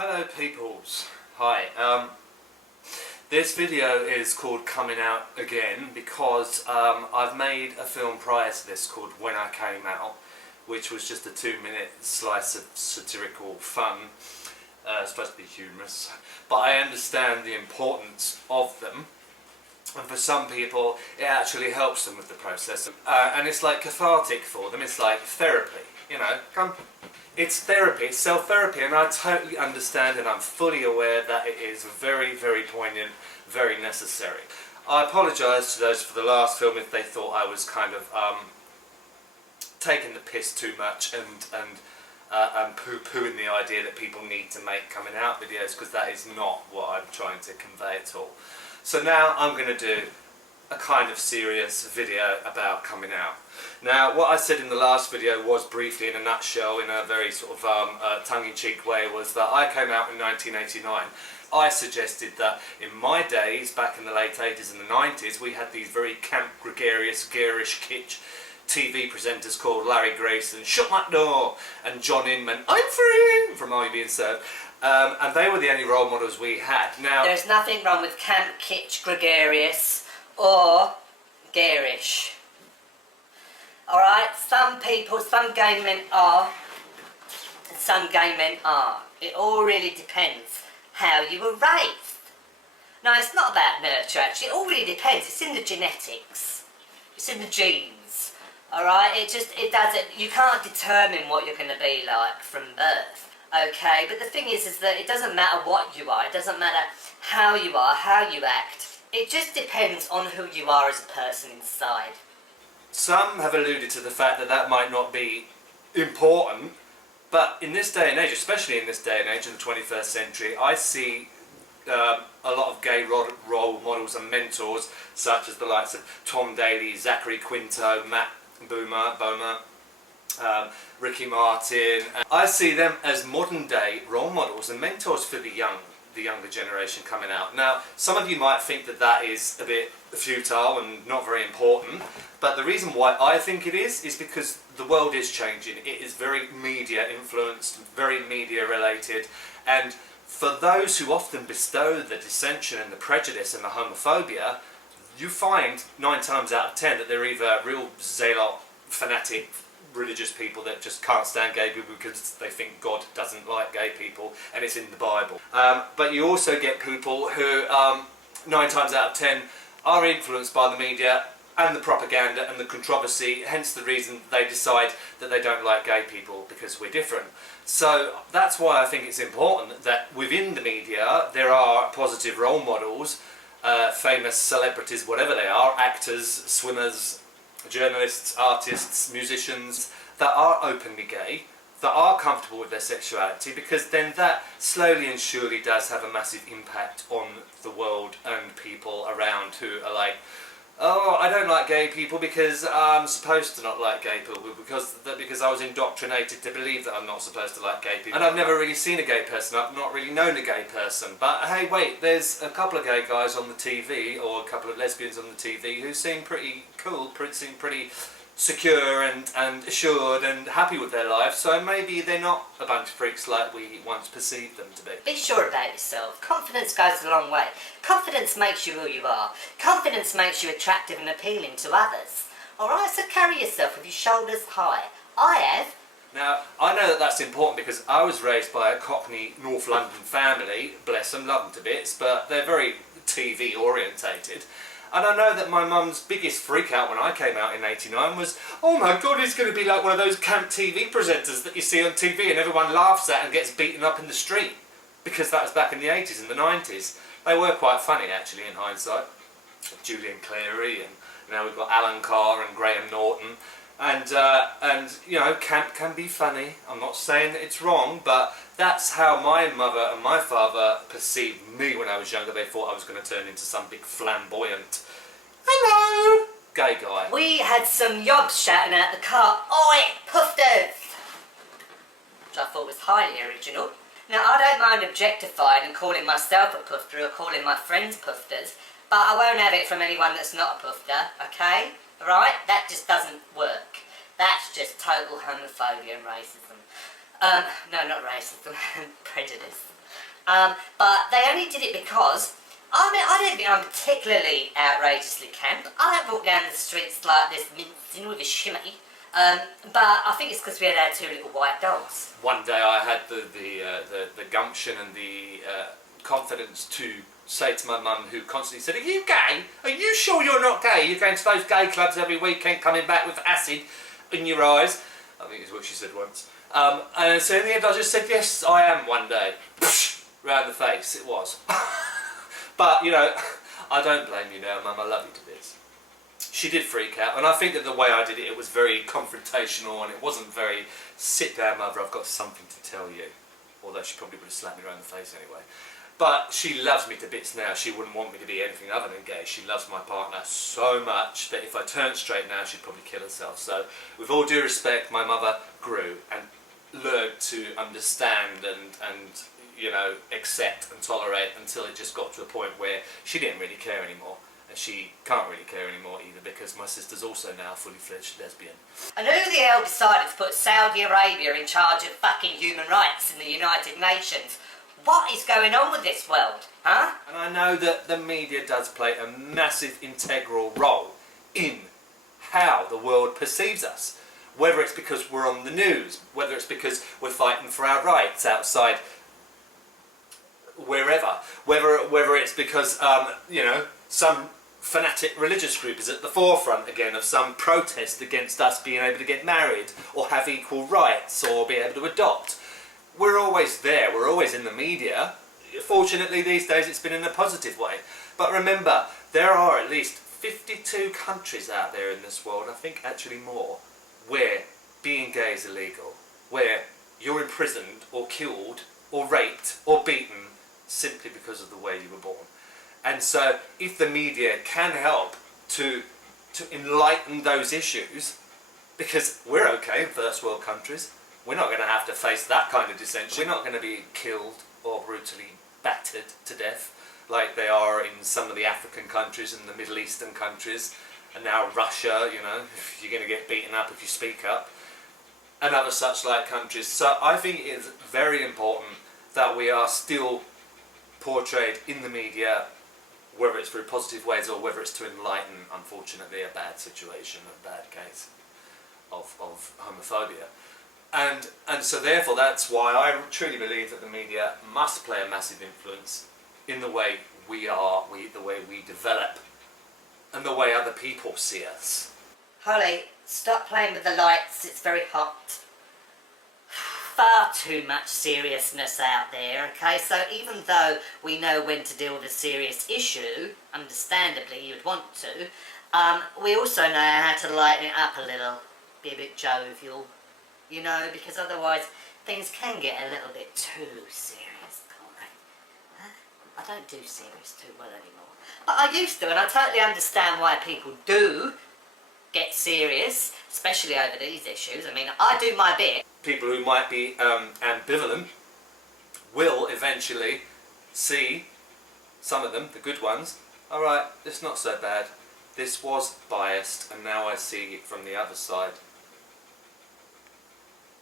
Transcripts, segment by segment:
Hello peoples, hi. This video is called Coming Out Again because I've made a film prior to this called When I Came Out, which was just a 2-minute slice of satirical fun. It's supposed to be humorous, but I understand the importance of them, and for some people it actually helps them with the process, and it's like cathartic for them. It's like therapy, you know. It's therapy, it's self-therapy, and I totally understand and I'm fully aware that it is very, very poignant, very necessary. I apologise to those for the last film if they thought I was kind of taking the piss too much and poo-pooing the idea that people need to make coming out videos, because that is not what I'm trying to convey at all. So now I'm going to do a kind of serious video about coming out. Now, what I said in the last video was briefly, in a nutshell, in a very sort of tongue-in-cheek way, was that I came out in 1989. I suggested that in my days, back in the late 80s and the 90s, we had these very camp, gregarious, garish, kitsch TV presenters called Larry Grayson, Shut My Door, and John Inman, I'm free, from Are You Being Served? And they were the only role models we had. Now, there's nothing wrong with camp, kitsch, gregarious, or garish. Alright, some people, some gay men are, and some gay men aren't. It all really depends how you were raised. Now, it's not about nurture, actually. It all really depends. It's in the genetics. It's in the genes. Alright, it doesn't, you can't determine what you're going to be like from birth. Okay, but the thing is that it doesn't matter what you are. It doesn't matter how you are, how you act. It just depends on who you are as a person inside. some have alluded to the fact that that might not be important, but in this day and age, especially in this day and age, in the 21st century, I see a lot of gay role models and mentors, such as the likes of Tom Daly, Zachary Quinto, Matt Bomer, Ricky Martin. I see them as modern day role models and mentors for the younger generation coming out. Now, some of you might think that that is a bit futile and not very important, but the reason why I think it is because the world is changing. It is very media influenced, very media related, and for those who often bestow the dissension and the prejudice and the homophobia, you find 9 times out of 10 that they're either real zealot, fanatic, religious people that just can't stand gay people because they think God doesn't like gay people and it's in the Bible. But you also get people who 9 times out of 10 are influenced by the media and the propaganda and the controversy, hence the reason they decide that they don't like gay people, because we're different. So that's why I think it's important that within the media there are positive role models, famous celebrities, whatever they are, actors, swimmers, journalists, artists, musicians, that are openly gay, that are comfortable with their sexuality, because then that slowly and surely does have a massive impact on the world and people around who are like, oh, I don't like gay people because I'm supposed to not like gay people because I was indoctrinated to believe that I'm not supposed to like gay people. And I've never really seen a gay person, I've not really known a gay person. But hey, wait, there's a couple of gay guys on the TV, or a couple of lesbians on the TV, who seem pretty cool, seem pretty secure and assured and happy with their life, so maybe they're not a bunch of freaks like we once perceived them to be. Be sure about yourself. Confidence goes a long way. Confidence makes you who you are. Confidence makes you attractive and appealing to others. Alright, so carry yourself with your shoulders high. I have. Now, I know that that's important because I was raised by a Cockney North London family, bless them, love them to bits, but they're very TV orientated. And I know that my mum's biggest freak out when I came out in '89 was, oh my god, he's going to be like one of those camp TV presenters that you see on TV and everyone laughs at and gets beaten up in the street. Because that was back in the 80s and the 90s. They were quite funny actually in hindsight. Julian Clary, and now we've got Alan Carr and Graham Norton. And you know, camp can be funny. I'm not saying that it's wrong, but that's how my mother and my father perceived me when I was younger. They thought I was going to turn into some big flamboyant, hello, gay guy. We had some yobs shouting out the car, oi, pufters! Which I thought was highly original. Now, I don't mind objectifying and calling myself a pufter or calling my friends pufters, but I won't have it from anyone that's not a pufter, okay? Right? That just doesn't work. That's just total homophobia and racism. No, not racism, prejudice. But they only did it because, I mean, I don't think I'm particularly outrageously camp. I don't walk down the streets like this mincing with a shimmy. But I think it's because we had our 2 little white dogs. One day I had the gumption and the confidence to say to my mum, who constantly said, "Are you gay? Are you sure you're not gay? You're going to those gay clubs every weekend, coming back with acid in your eyes." I think is what she said once. And so in the end I just said, "Yes, I am one day." Round the face, it was. But, you know, I don't blame you now, Mum, I love you to bits. She did freak out, and I think that the way I did it, it was very confrontational, and it wasn't very, "Sit down, Mother, I've got something to tell you." Although she probably would have slapped me around the face anyway. But she loves me to bits now. She wouldn't want me to be anything other than gay. She loves my partner so much that if I turned straight now, she'd probably kill herself. So, with all due respect, my mother grew and learned to understand and you know, accept and tolerate until it just got to a point where she didn't really care anymore. And she can't really care anymore either, because my sister's also now a fully fledged lesbian. And who the hell decided to put Saudi Arabia in charge of fucking human rights in the United Nations? What is going on with this world, huh? And I know that the media does play a massive integral role in how the world perceives us. Whether it's because we're on the news, whether it's because we're fighting for our rights outside wherever, whether it's because, you know, some fanatic religious group is at the forefront again of some protest against us being able to get married or have equal rights or be able to adopt. We're always there, we're always in the media. Fortunately these days it's been in a positive way. But remember, there are at least 52 countries out there in this world, I think actually more, where being gay is illegal, where you're imprisoned or killed or raped or beaten simply because of the way you were born. And so if the media can help to enlighten those issues, because we're okay in first world countries, we're not going to have to face that kind of dissension. We're not going to be killed or brutally battered to death like they are in some of the African countries and the Middle Eastern countries, and now Russia, you know, you're going to get beaten up if you speak up, and other such like countries. So I think it is very important that we are still portrayed in the media, whether it's through positive ways or whether it's to enlighten, unfortunately, a bad situation, a bad case of homophobia. And so therefore that's why I truly believe that the media must play a massive influence in the way we are, the way we develop, and the way other people see us. Holly, stop playing with the lights, it's very hot. Far too much seriousness out there, okay? So even though we know when to deal with a serious issue, understandably you'd want to, we also know how to lighten it up a little, be a bit jovial, you know, because otherwise things can get a little bit too serious, can't they? Huh? I don't do serious too well anymore. But I used to, and I totally understand why people do get serious, especially over these issues. I mean, I do my bit. People who might be ambivalent will eventually see, some of them, the good ones, alright, it's not so bad. This was biased and now I see it from the other side.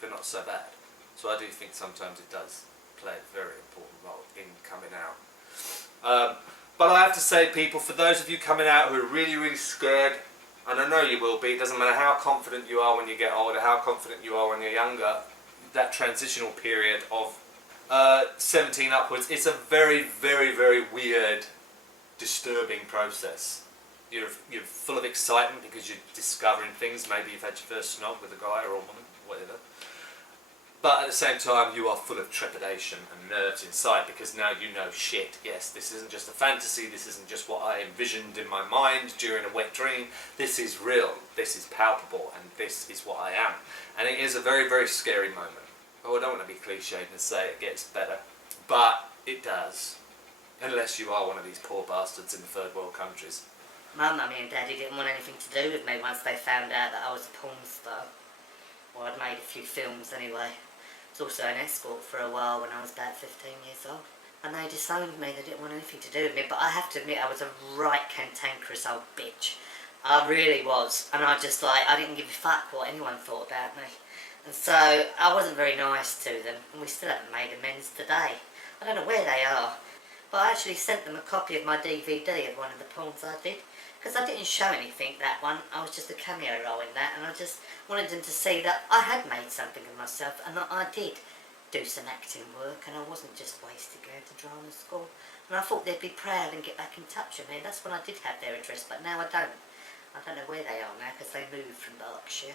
They're not so bad. So I do think sometimes it does play a very important role in coming out. But I have to say, people, for those of you coming out who are really, really scared, and I know you will be, it doesn't matter how confident you are when you get older, how confident you are when you're younger, that transitional period of 17 upwards, it's a very, very, very weird, disturbing process. You're full of excitement because you're discovering things, maybe you've had your first snog with a guy or a woman, whatever. But at the same time, you are full of trepidation and nerves inside, because now you know, shit, yes, this isn't just a fantasy, this isn't just what I envisioned in my mind during a wet dream, this is real, this is palpable, and this is what I am. And it is a very, very scary moment. Oh, I don't want to be cliched and say it gets better, but it does. Unless you are one of these poor bastards in the third world countries. My mummy and daddy didn't want anything to do with me once they found out that I was a porn star. Well, I'd made a few films anyway. I was also an escort for a while when I was about 15 years old. And they disowned me, they didn't want anything to do with me, but I have to admit I was a right cantankerous old bitch. I really was. And I didn't give a fuck what anyone thought about me. And so I wasn't very nice to them, and we still haven't made amends today. I don't know where they are, but I actually sent them a copy of my DVD of one of the porns I did, because I didn't show anything that one. I was just a cameo role in that, and I just wanted them to see that I had made something of myself, and that I did do some acting work, and I wasn't just wasted going to drama school. And I thought they'd be proud and get back in touch with me. That's when I did have their address, but now I don't. I don't know where they are now, because they moved from Berkshire.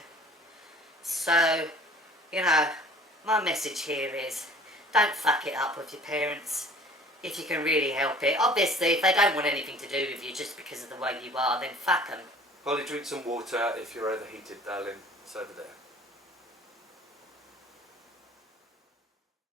So, you know, my message here is, don't fuck it up with your parents if you can really help it. Obviously, if they don't want anything to do with you just because of the way you are, then fuck them. Holly, drink some water if you're overheated, darling. It's over there.